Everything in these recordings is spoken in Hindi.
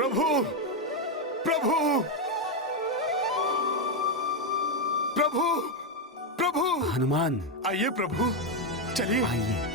प्रभु, प्रभु, प्रभु, प्रभु। हनुमान, आइए प्रभु, चलिए। आइए।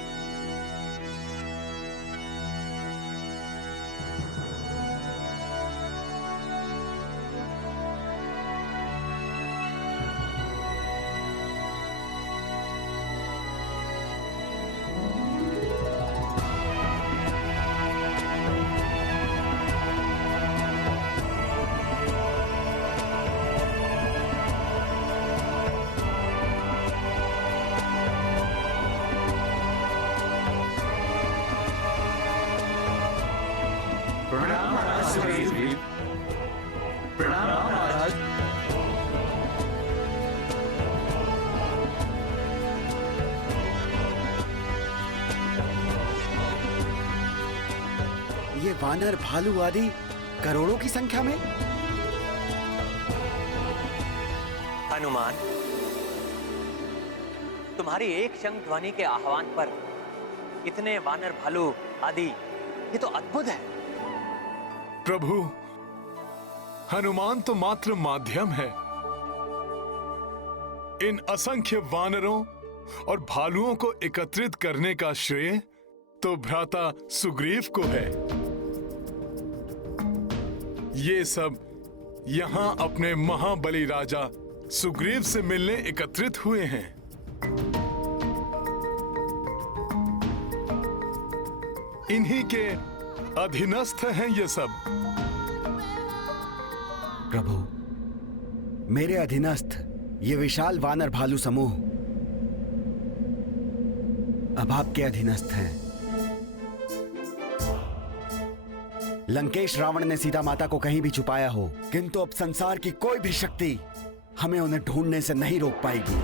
ये वानर भालू आदि करोड़ों की संख्या में। हनुमान, तुम्हारी एक शंख ध्वनि के आह्वान पर इतने वानर भालू आदि, ये तो अद्भुत है। प्रभु, हनुमान तो मात्र माध्यम है। इन असंख्य वानरों और भालुओं को एकत्रित करने का श्रेय तो भ्राता सुग्रीव को है। ये सब यहां अपने महाबली राजा सुग्रीव से मिलने एकत्रित हुए हैं। इन्हीं के अधीनस्थ हैं ये सब। प्रभु, मेरे अधीनस्थ ये विशाल वानर भालू समूह अब आपके अधीनस्थ हैं। लंकेश रावण ने सीता माता को कहीं भी छुपाया हो, किंतु अब संसार की कोई भी शक्ति हमें उन्हें ढूंढने से नहीं रोक पाएगी।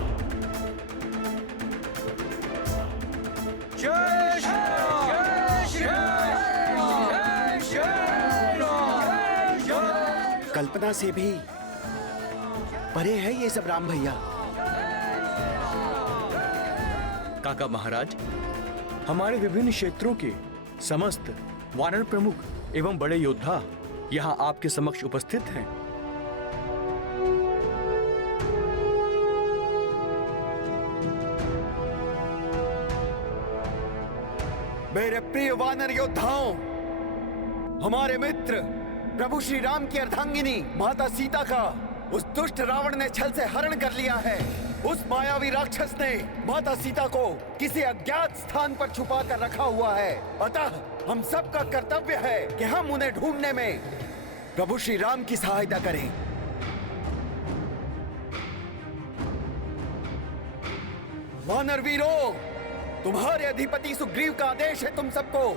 कल्पना से भी परे है ये सब राम भैया। काका महाराज, हमारे विभिन्न क्षेत्रों के समस्त वानर प्रमुख एवं बड़े योद्धा यहाँ आपके समक्ष उपस्थित हैं। मेरे प्रिय वानर योद्धाओं, हमारे मित्र प्रभु श्री राम की अर्धांगिनी माता सीता का उस दुष्ट रावण ने छल से हरण कर लिया है। उस मायावी राक्षस ने माता सीता को किसी अज्ञात स्थान पर छुपा कर रखा हुआ है। अतः हम सबका कर्तव्य है कि हम उन्हें ढूंढने में प्रभु श्री राम की सहायता करें। वानर वीरों, तुम्हारे अधिपति सुग्रीव का आदेश है तुम सबको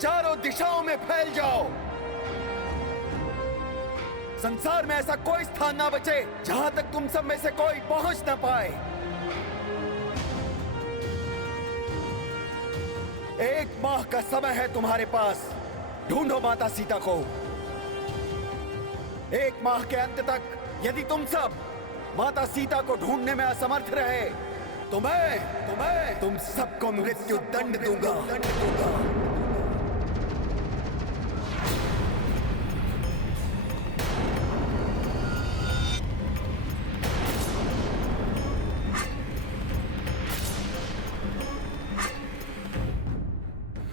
चारों दिशाओं में फैल जाओ। संसार में ऐसा कोई स्थान ना बचे जहां तक तुम सब में से कोई पहुंच ना पाए। एक माह का समय है तुम्हारे पास, ढूंढो माता सीता को। एक माह के अंत तक यदि तुम सब माता सीता को ढूंढने में असमर्थ रहे तो मैं तुम सबको मृत्यु दंड दूंगा।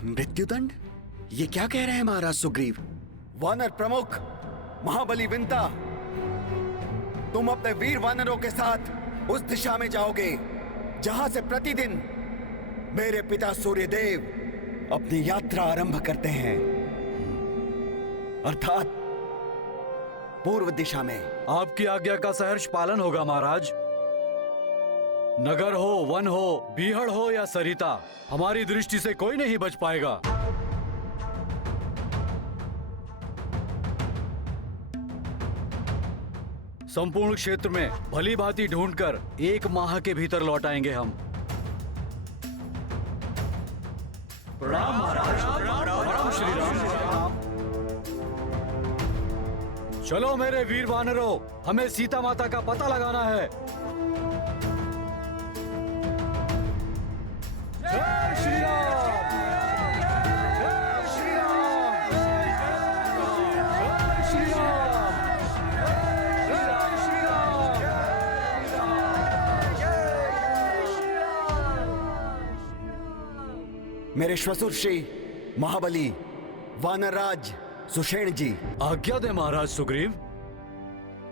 मृत्युदंड? ये क्या कह रहे हैं महाराज सुग्रीव? वानर प्रमुख महाबली विंता, तुम अपने वीर वानरों के साथ उस दिशा में जाओगे जहां से प्रतिदिन मेरे पिता सूर्यदेव अपनी यात्रा आरंभ करते हैं, अर्थात पूर्व दिशा में। आपकी आज्ञा का सहर्ष पालन होगा महाराज। नगर हो, वन हो, बीहड़ हो या सरिता, हमारी दृष्टि से कोई नहीं बच पाएगा। संपूर्ण क्षेत्र में भली भांति ढूंढकर 1 माह के भीतर लौट आएंगे हम। प्रणाम महाराज। प्रणाम श्री राम। चलो मेरे वीर वानरों, हमें सीता माता का पता लगाना है। जय श्री राम। जय श्री राम। मेरे श्वसुर श्री महाबली वानरराज सुषेण जी। आज्ञा दे महाराज सुग्रीव।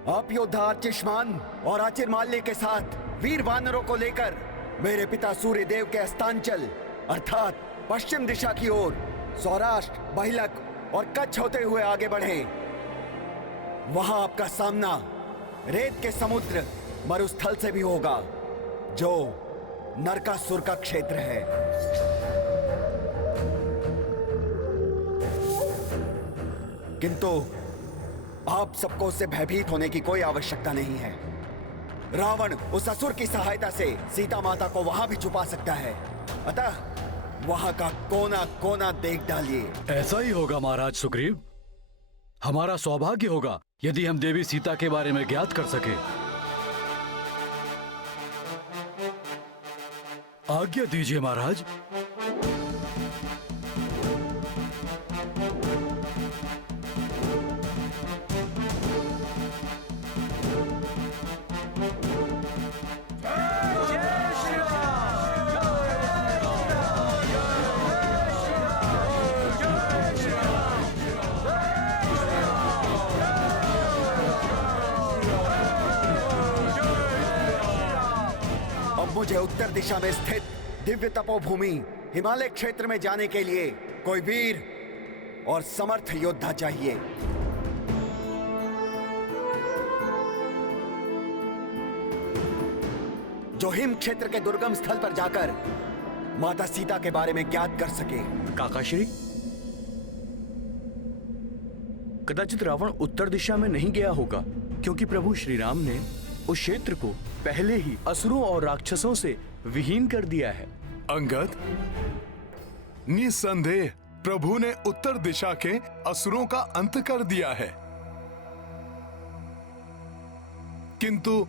आप योद्धा आर्चिष्मान और आचिरमाल्य के साथ वीर वानरों को लेकर मेरे पिता सूर्यदेव के अस्तांचल अर्थात पश्चिम दिशा की ओर सौराष्ट्र, बहिलक और कच्छ होते हुए आगे बढ़े। वहां आपका सामना रेत के समुद्र मरुस्थल से भी होगा, जो नरकासुर का क्षेत्र है। किंतु आप सबको उससे भयभीत होने की कोई आवश्यकता नहीं है। रावण उस असुर की सहायता से सीता माता को वहां भी छुपा सकता है, अतः वहां का कोना कोना देख डालिए। ऐसा ही होगा महाराज सुग्रीव। हमारा सौभाग्य होगा यदि हम देवी सीता के बारे में ज्ञात कर सके। आज्ञा दीजिए महाराज। मुझे उत्तर दिशा में स्थित दिव्य तपोभूमि हिमालय क्षेत्र में जाने के लिए कोई वीर और समर्थ योद्धा चाहिए। जो हिम क्षेत्र के दुर्गम स्थल पर जाकर माता सीता के बारे में ज्ञात कर सके। काकाश्री, कदाचित रावण उत्तर दिशा में नहीं गया होगा, क्योंकि प्रभु श्री राम ने उस क्षेत्र को पहले ही असुरों और राक्षसों से विहीन कर दिया है। अंगद, निसंदेह प्रभु ने उत्तर दिशा के असुरों का अंत कर दिया है, किंतु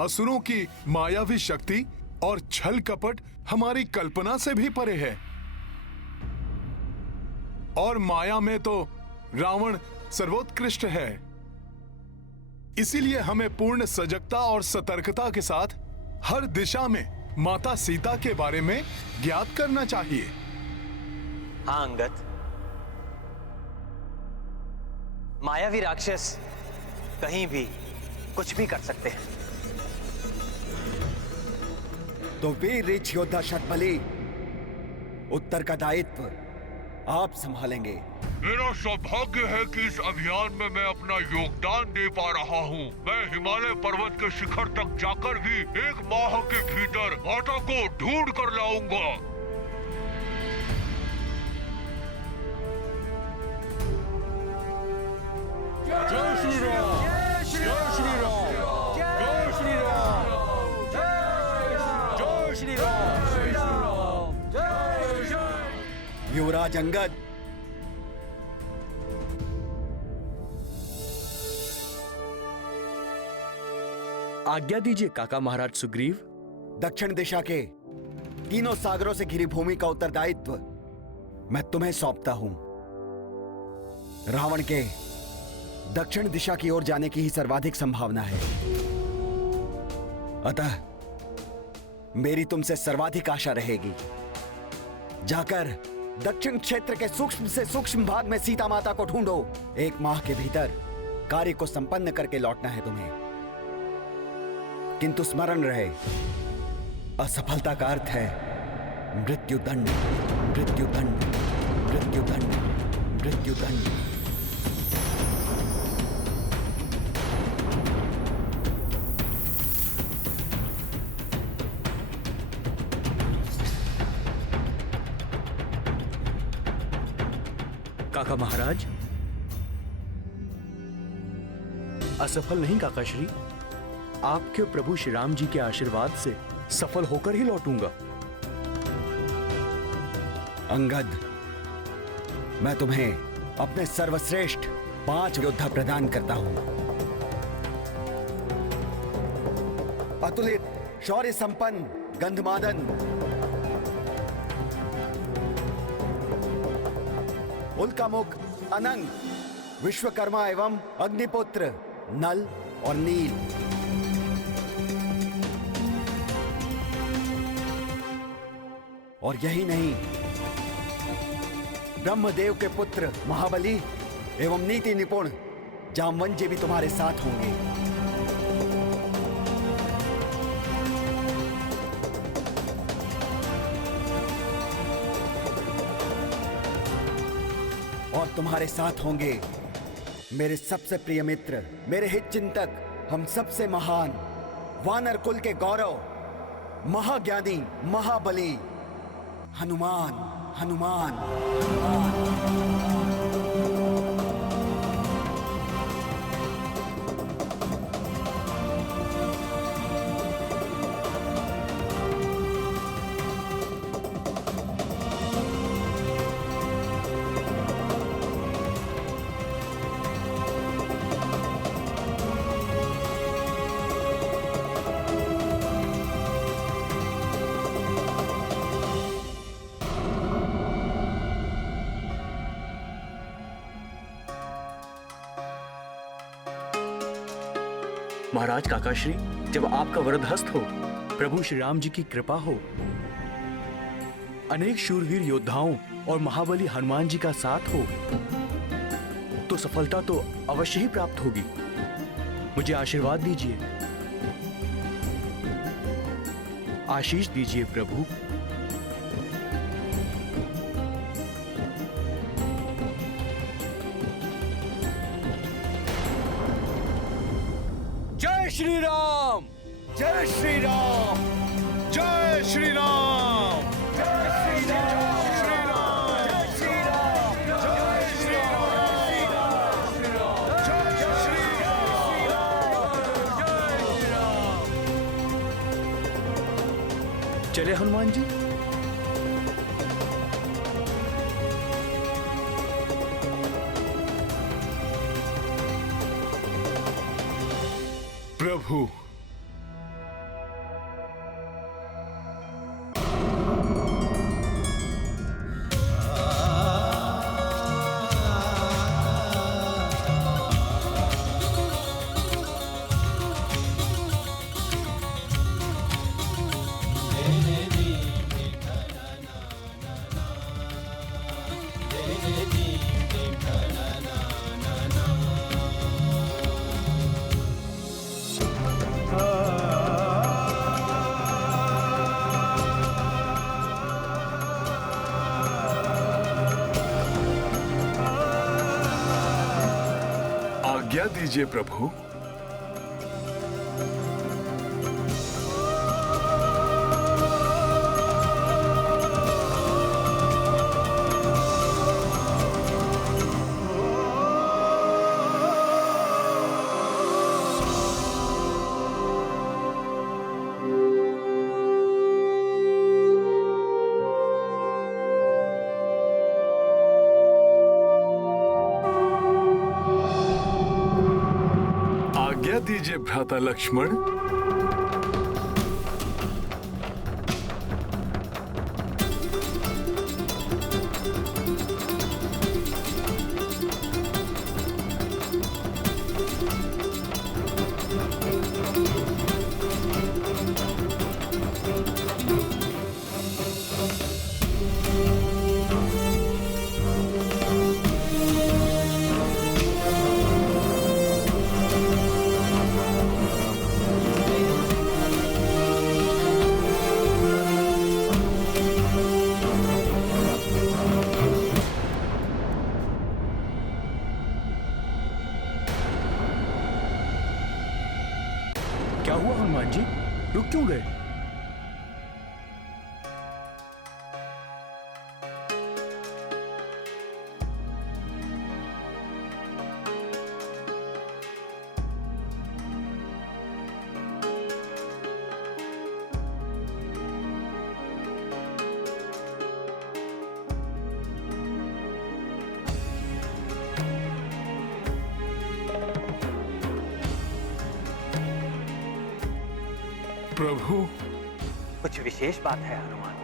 असुरों की मायावी शक्ति और छल कपट हमारी कल्पना से भी परे है। और माया में तो रावण सर्वोत्कृष्ट है। इसीलिए हमें पूर्ण सजगता और सतर्कता के साथ हर दिशा में माता सीता के बारे में ज्ञात करना चाहिए। हाँ अंगद, मायावी राक्षस कहीं भी कुछ भी कर सकते हैं। तो वीर रीछ योद्धा शतबली, उत्तर का दायित्व आप संभालेंगे। मेरा सौभाग्य है कि इस अभियान में मैं अपना योगदान दे पा रहा हूँ। मैं हिमालय पर्वत के शिखर तक जाकर भी 1 माह के भीतर माता को ढूंढ कर लाऊंगा। जय श्री राम, जय श्री राम, जय श्री राम, जय श्री राम, युवराज अंगद, आज्ञा दीजिए काका महाराज सुग्रीव। दक्षिण दिशा के तीनों सागरों से घिरी भूमि का उत्तरदायित्व मैं तुम्हें सौंपता हूं। रावण के दक्षिण दिशा की ओर जाने की ही सर्वाधिक संभावना है, अतः मेरी तुमसे सर्वाधिक आशा रहेगी। जाकर दक्षिण क्षेत्र के सूक्ष्म से सूक्ष्म भाग में सीता माता को ढूंढो। 1 माह के भीतर कार्य को संपन्न करके लौटना है तुम्हें। किंतु स्मरण रहे, असफलता का अर्थ है मृत्युदंड, मृत्युदंड, मृत्युदंड, मृत्युदंड। काका महाराज, असफल नहीं काकाश्री, आपके प्रभु श्री राम जी के आशीर्वाद से सफल होकर ही लौटूंगा। अंगद, मैं तुम्हें अपने सर्वश्रेष्ठ 5 योद्धा प्रदान करता हूं। अतुलित शौर्य संपन्न गंधमादन, उल्कामुख अनंग, विश्वकर्मा एवं अग्निपुत्र नल और नील। और यही नहीं, ब्रह्मदेव के पुत्र महाबली एवं नीति निपुण जामवंत भी तुम्हारे साथ होंगे। और तुम्हारे साथ होंगे मेरे सबसे प्रिय मित्र, मेरे हित चिंतक, हम सबसे महान वानर कुल के गौरव, महाज्ञानी, महाबली हनुमान। हनुमान, हनुमान। महाराज काकाश्री, जब आपका वरद हस्त हो, प्रभु श्री राम जी की कृपा हो, अनेक शूरवीर योद्धाओं और महाबली हनुमान जी का साथ हो, तो सफलता तो अवश्य ही प्राप्त होगी। मुझे आशीर्वाद दीजिए, आशीष दीजिए प्रभु। जय श्री राम, जय श्री राम, जय श्री राम, जय श्री राम, जय श्री राम, जय श्री राम, जय श्री राम। चले हनुमान जी। प्रभु, आज्ञा दीजिए प्रभु। आज्ञा दीजिए भ्राता लक्ष्मण। क्या हुआ हनुमान जी, रुक क्यों गए? प्रभु, कुछ विशेष बात है हनुमान,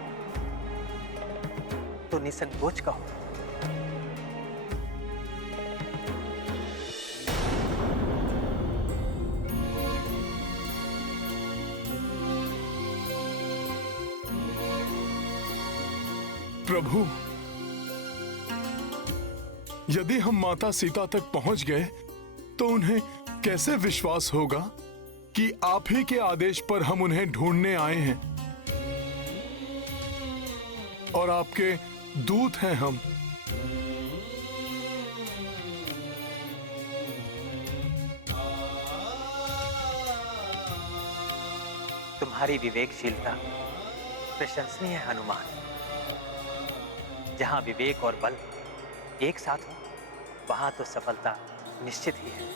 तो निसंकोच कहो। प्रभु, यदि हम माता सीता तक पहुंच गए तो उन्हें कैसे विश्वास होगा कि आप ही के आदेश पर हम उन्हें ढूंढने आए हैं और आपके दूत हैं हम। तुम्हारी विवेकशीलता प्रशंसनीय है हनुमान। जहां विवेक और बल एक साथ हो वहां तो सफलता निश्चित ही है।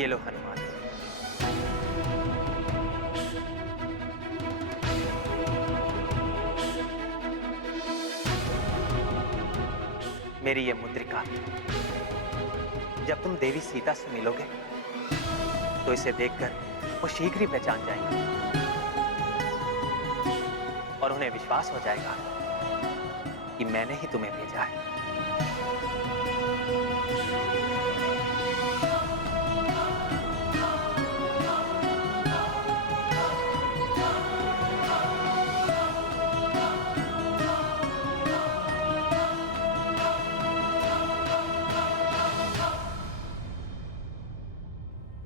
ये लो हनुमान। मेरी ये मुद्रिका जब तुम देवी सीता से मिलोगे तो इसे देखकर वो शीघ्र ही पहचान जाएंगे और उन्हें विश्वास हो जाएगा कि मैंने ही तुम्हें भेजा है।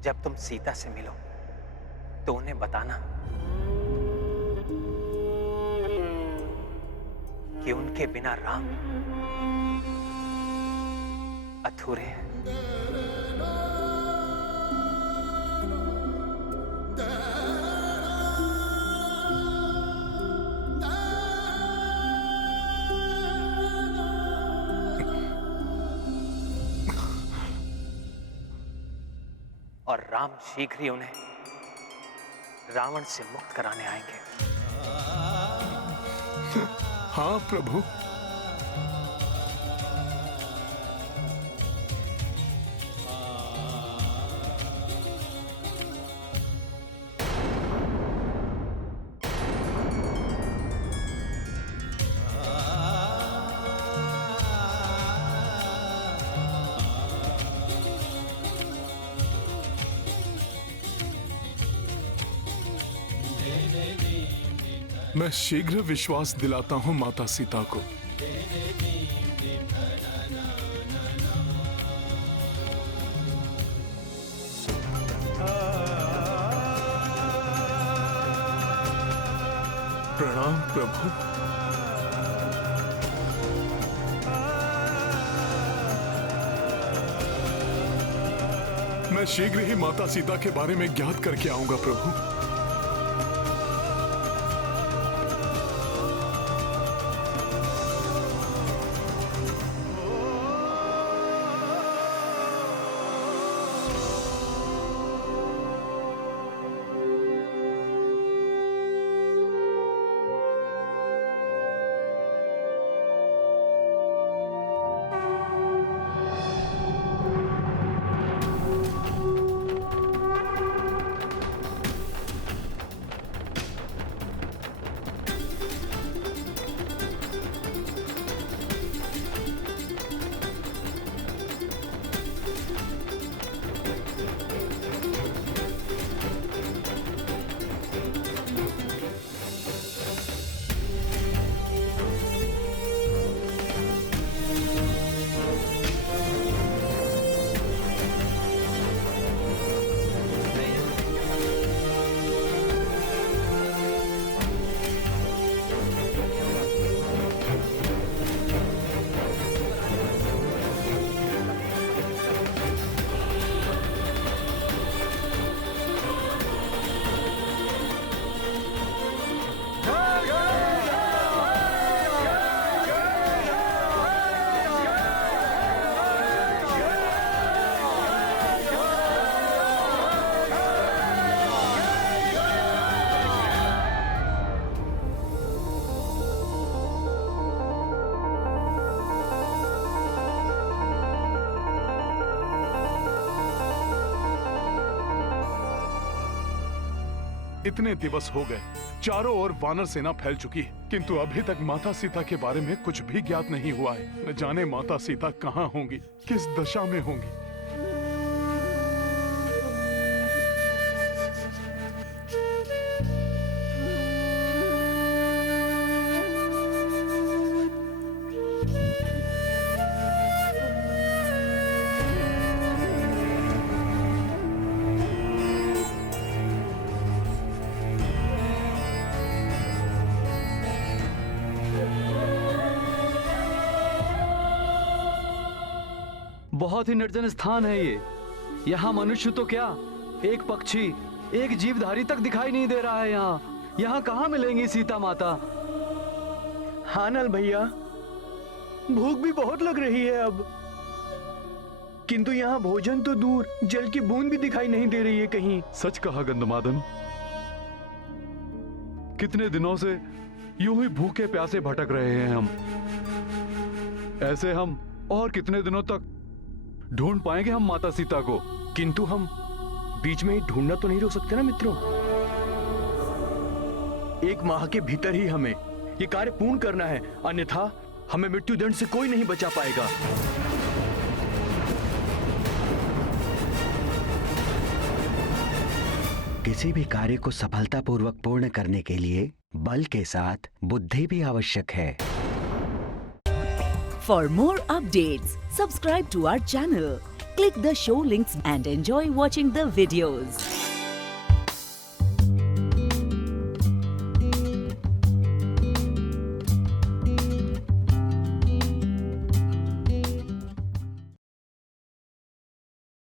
जब तुम सीता से मिलो तो उन्हें बताना कि उनके बिना राम अधूरे हैं। और राम शीघ्र ही उन्हें रावण से मुक्त कराने आएंगे। हाँ प्रभु। मैं शीघ्र विश्वास दिलाता हूं माता सीता को। प्रणाम प्रभु। मैं शीघ्र ही माता सीता के बारे में ज्ञात करके आऊंगा प्रभु। इतने दिवस हो गए, चारों ओर वानर सेना फैल चुकी है, किंतु अभी तक माता सीता के बारे में कुछ भी ज्ञात नहीं हुआ है। न जाने माता सीता कहाँ होंगी, किस दशा में होंगी। बहुत ही निर्जन स्थान है ये। यहाँ मनुष्य तो क्या, एक पक्षी, एक जीवधारी तक दिखाई नहीं दे रहा है। यहाँ कहाँ मिलेंगी सीता माता? हाँ नल भैया, भूख भी बहुत लग रही है अब, किंतु यहाँ भोजन तो दूर, जल की बूंद भी दिखाई नहीं दे रही है कहीं। सच कहा गंधमादन, कितने दिनों से यूं ही भूखे प्यासे भटक रहे हैं हम। ऐसे हम और कितने दिनों तक ढूंढ पाएंगे हम माता सीता को? किंतु हम बीच में ही ढूंढना तो नहीं रोक सकते ना मित्रों। एक माह के भीतर ही हमें ये कार्य पूर्ण करना है, अन्यथा हमें मृत्युदंड से कोई नहीं बचा पाएगा। किसी भी कार्य को सफलतापूर्वक पूर्ण करने के लिए बल के साथ बुद्धि भी आवश्यक है। For more updates, subscribe to our channel, click the show links and enjoy watching the videos.